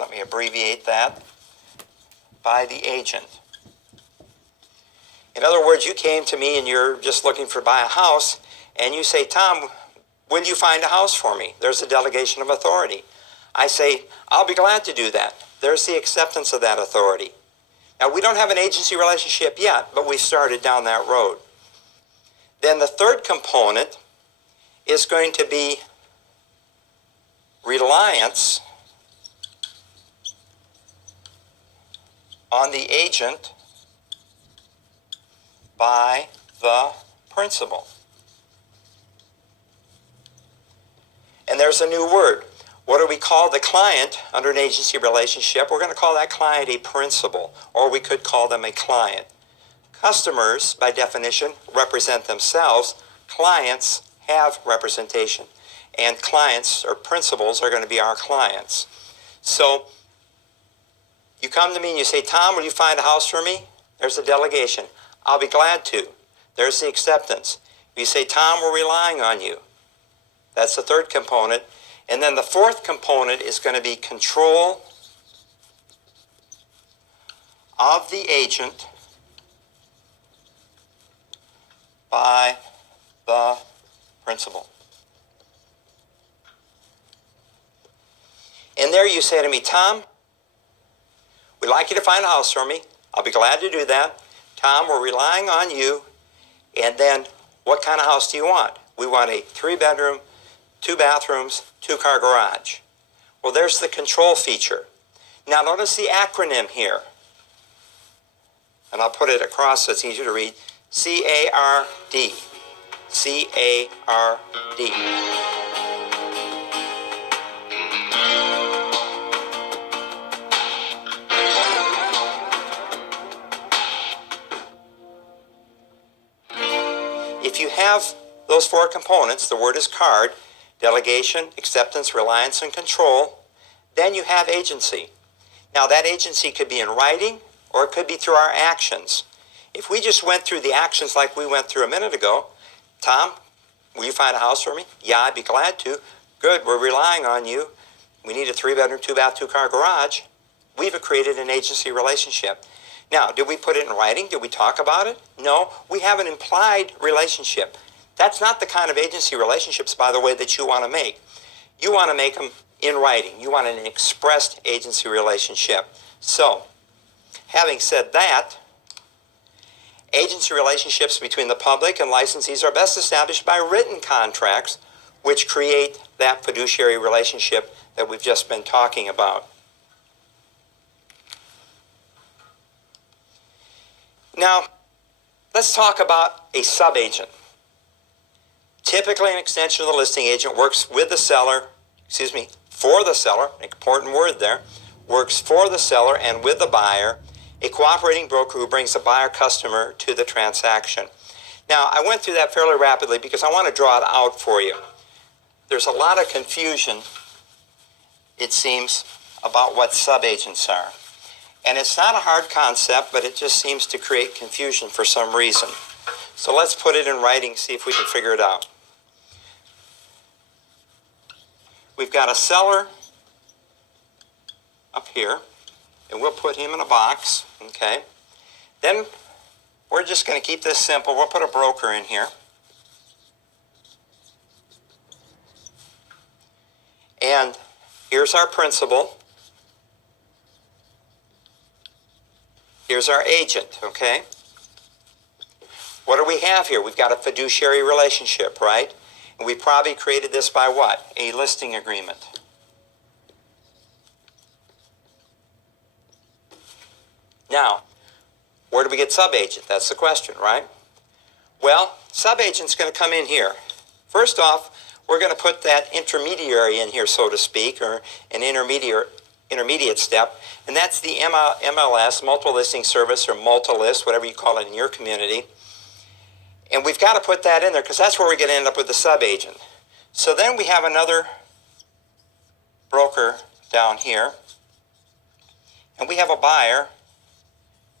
let me abbreviate that, by the agent. In other words, you came to me and you're just looking to buy a house, and you say, Tom, will you find a house for me? There's a delegation of authority. I say, I'll be glad to do that. There's the acceptance of that authority. Now, we don't have an agency relationship yet, but we started down that road. Then the third component is going to be reliance on the agent by the principal. And there's a new word. What do we call the client under an agency relationship? We're going to call that client a principal, or we could call them a client. Customers, by definition, represent themselves. Clients have representation. And clients, or principals, are going to be our clients. So, you come to me and you say, Tom, will you find a house for me? There's a delegation. I'll be glad to. There's the acceptance. You say, Tom, we're relying on you. That's the third component. And then the fourth component is going to be control of the agent by the principal. And there you say to me, Tom, we'd like you to find a house for me. I'll be glad to do that. Tom, we're relying on you. And then, what kind of house do you want? We want a 3-bedroom, 2 bathrooms, 2-car garage. Well, there's the control feature. Now, notice the acronym here. And I'll put it across so it's easier to read. C-A-R-D. C-A-R-D. If you have those 4 components, the word is card, delegation, acceptance, reliance, and control, then you have agency. Now that agency could be in writing or it could be through our actions. If we just went through the actions like we went through a minute ago, Tom, will you find a house for me? Yeah, I'd be glad to. Good, we're relying on you. We need a 3-bedroom, 2-bath, 2-car garage. We've created an agency relationship. Now, did we put it in writing? Did we talk about it? No, we have an implied relationship. That's not the kind of agency relationships, by the way, that you want to make. You want to make them in writing. You want an expressed agency relationship. So, having said that, agency relationships between the public and licensees are best established by written contracts, which create that fiduciary relationship that we've just been talking about. Now, let's talk about a subagent. Typically, an extension of the listing agent works with the seller, for the seller, an important word there, works for the seller and with the buyer, a cooperating broker who brings the buyer customer to the transaction. Now, I went through that fairly rapidly because I want to draw it out for you. There's a lot of confusion, it seems, about what subagents are. And it's not a hard concept, but it just seems to create confusion for some reason. So let's put it in writing, see if we can figure it out. We've got a seller up here, and we'll put him in a box, okay? Then we're just going to keep this simple. We'll put a broker in here. And here's our principal. Here's our agent, okay? What do we have here? We've got a fiduciary relationship, right? And we probably created this by what? A listing agreement. Now, where do we get subagent? That's the question, right? Well, subagent's going to come in here. First off, we're going to put that intermediary in here, so to speak, or an intermediate step, and that's the MLS, Multiple Listing Service, or Multilist, whatever you call it in your community. And we've got to put that in there because that's where we're going to end up with the subagent. So then we have another broker down here, and we have a buyer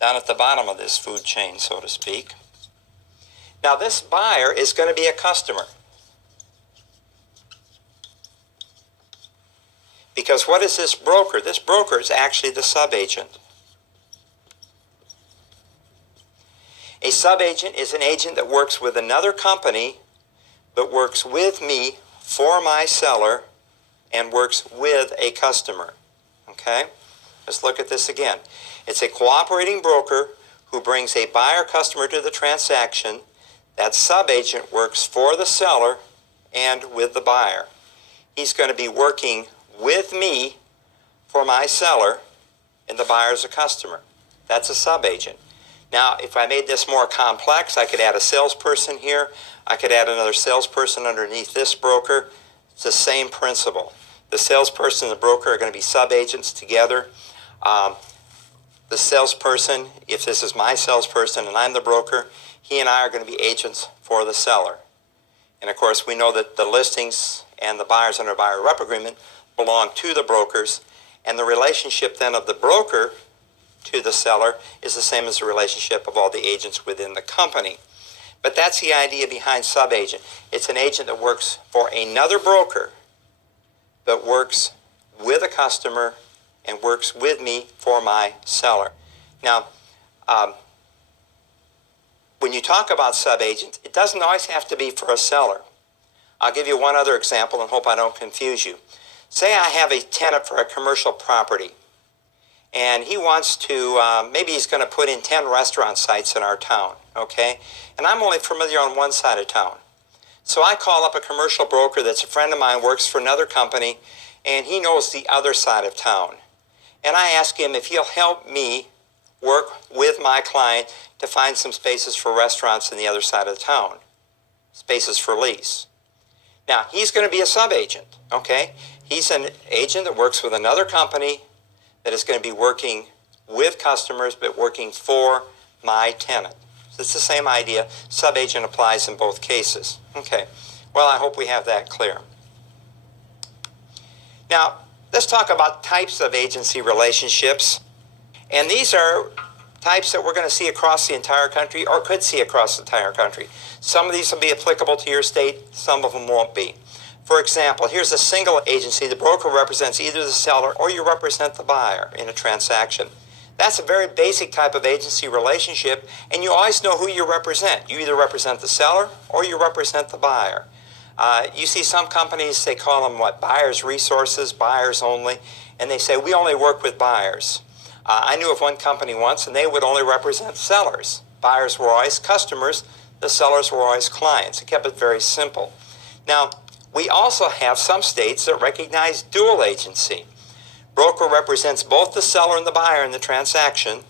down at the bottom of this food chain, so to speak. Now this buyer is going to be a customer. Because what is this broker? This broker is actually the subagent. A subagent is an agent that works with another company, but works with me for my seller and works with a customer. Okay? Let's look at this again. It's a cooperating broker who brings a buyer-customer to the transaction. That subagent works for the seller and with the buyer. He's going to be working with me for my seller, and the buyer's a customer. That's a subagent. Now, if I made this more complex, I could add a salesperson here. I could add another salesperson underneath this broker. It's the same principle. The salesperson and the broker are going to be subagents together. The salesperson, if this is my salesperson and I'm the broker, he and I are going to be agents for the seller. And of course, we know that the listings and the buyers under buyer rep agreement belong to the brokers, and the relationship then of the broker to the seller is the same as the relationship of all the agents within the company. But that's the idea behind subagent. It's an agent that works for another broker, but works with a customer and works with me for my seller. Now, when you talk about subagents, it doesn't always have to be for a seller. I'll give you one other example and hope I don't confuse you. Say I have a tenant for a commercial property, and he wants to, maybe he's going to put in 10 restaurant sites in our town, okay? And I'm only familiar on one side of town. So I call up a commercial broker that's a friend of mine, works for another company, and he knows the other side of town. And I ask him if he'll help me work with my client to find some spaces for restaurants in the other side of the town, spaces for lease. Now, he's going to be a subagent, okay? He's an agent that works with another company that is going to be working with customers, but working for my tenant. So it's the same idea. Subagent applies in both cases. Okay, well, I hope we have that clear. Now, let's talk about types of agency relationships. And these are types that we're going to see across the entire country, or could see across the entire country. Some of these will be applicable to your state, some of them won't be. For example, here's a single agency. The broker represents either the seller or you represent the buyer in a transaction. That's a very basic type of agency relationship, and you always know who you represent. You either represent the seller or you represent the buyer. You see some companies, they call them what? Buyers resources, buyers only, and they say we only work with buyers. I knew of one company once, and they would only represent sellers. Buyers were always customers. The sellers were always clients. It kept it very simple. Now, we also have some states that recognize dual agency. Broker represents both the seller and the buyer in the transaction,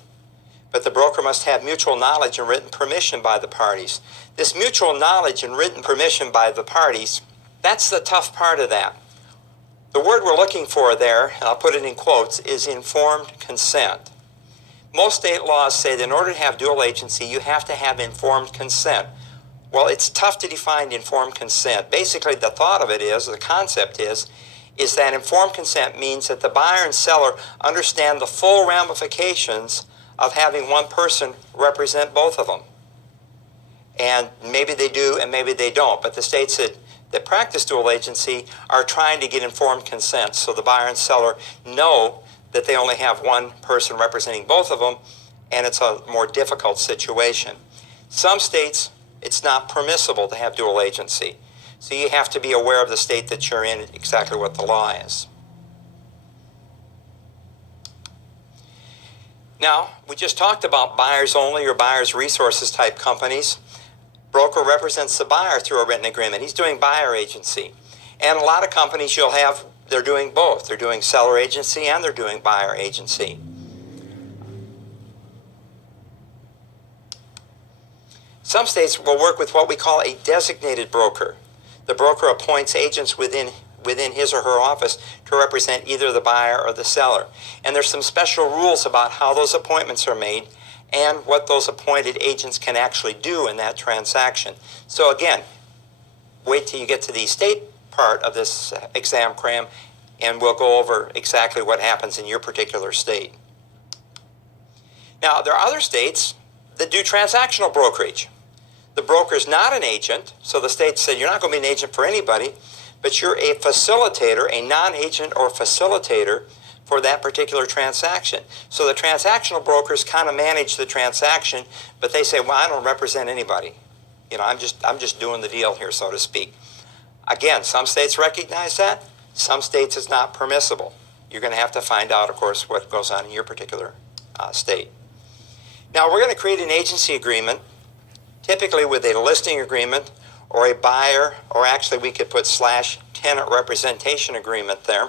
but the broker must have mutual knowledge and written permission by the parties. This mutual knowledge and written permission by the parties, that's the tough part of that. The word we're looking for there, and I'll put it in quotes, is informed consent. Most state laws say that in order to have dual agency, you have to have informed consent. Well, it's tough to define informed consent. Basically, the thought of it is, the concept is that informed consent means that the buyer and seller understand the full ramifications of having one person represent both of them. And maybe they do and maybe they don't, but the states that practice dual agency are trying to get informed consent so the buyer and seller know that they only have one person representing both of them, and it's a more difficult situation. Some states, it's not permissible to have dual agency. So you have to be aware of the state that you're in, exactly what the law is. Now, we just talked about buyers only or buyers resources type companies. Broker represents the buyer through a written agreement. He's doing buyer agency. And a lot of companies you'll have, they're doing both. They're doing seller agency and they're doing buyer agency. Some states will work with what we call a designated broker. The broker appoints agents within his or her office to represent either the buyer or the seller. And there's some special rules about how those appointments are made and what those appointed agents can actually do in that transaction. So again, wait till you get to the state part of this exam cram and we'll go over exactly what happens in your particular state. Now, there are other states that do transactional brokerage. The broker is not an agent, so the state said you're not going to be an agent for anybody, but you're a facilitator, a non-agent or facilitator for that particular transaction. So the transactional brokers kind of manage the transaction, but they say, well, I don't represent anybody. You know, I'm just doing the deal here, so to speak. Again, some states recognize that. Some states it's not permissible. You're going to have to find out, of course, what goes on in your particular state. Now, we're going to create an agency agreement, typically with a listing agreement or a buyer, or actually we could put /tenant representation agreement there.